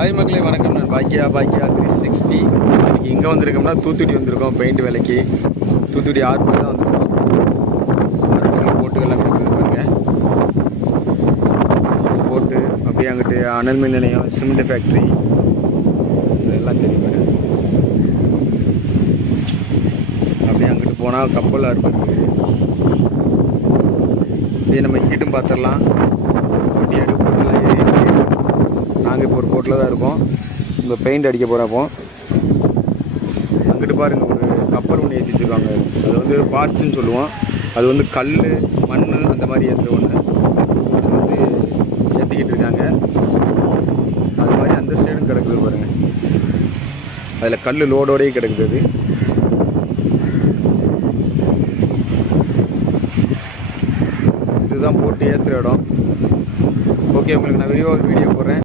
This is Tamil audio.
ஹாய் மக்களே, வணக்கம். நான் பாக்கியா 360. இன்றைக்கி எங்கே வந்திருக்கோம்னா தூத்துக்குடி வந்திருக்கோம். பெயிண்ட் வேலைக்கு தூத்துக்குடி ஆர்பர் தான் வந்திருக்கோம். ஆர்பரில் போட்டுகள்லாம் இருக்குது பாருங்க. போட்டு அப்படியே அங்கிட்டு அனல் மின் நிலையம், சிமெண்ட் ஃபேக்ட்ரி இதெல்லாம் தெரியும் பாருங்க. அப்படியே அங்கிட்டு போனால் கப்பல் ஆர்பர் இருக்குது. இதே நம்ம இங்கிட்டும் பார்த்துடலாம். வண்டியாடு போட்டெல்லாம் ஏறி நாங்கள் இப்போ ஒரு போட்டில் தான் இருக்கோம். இந்த பெயிண்ட் அடிக்க போகிறப்போ அங்கிட்டு பாருங்கள், ஒரு கப்பல் ஒன்று ஏற்றி வச்சுருக்காங்க. அது வந்து பார்ட்ஸுன்னு சொல்லுவோம். அது வந்து கல், மண் அந்த மாதிரி ஏற்ற ஒன்று அது வந்து ஏற்றிக்கிட்டு இருக்காங்க. அது மாதிரி அந்த சைடும் கிடக்குது பாருங்கள். அதில் கல் லோடோடையே கிடக்குது. அது இதுதான் போட்டு ஏற்றுற இடம். ஓகே, உங்களுக்கு நான் வீடியோ போடுறேன்.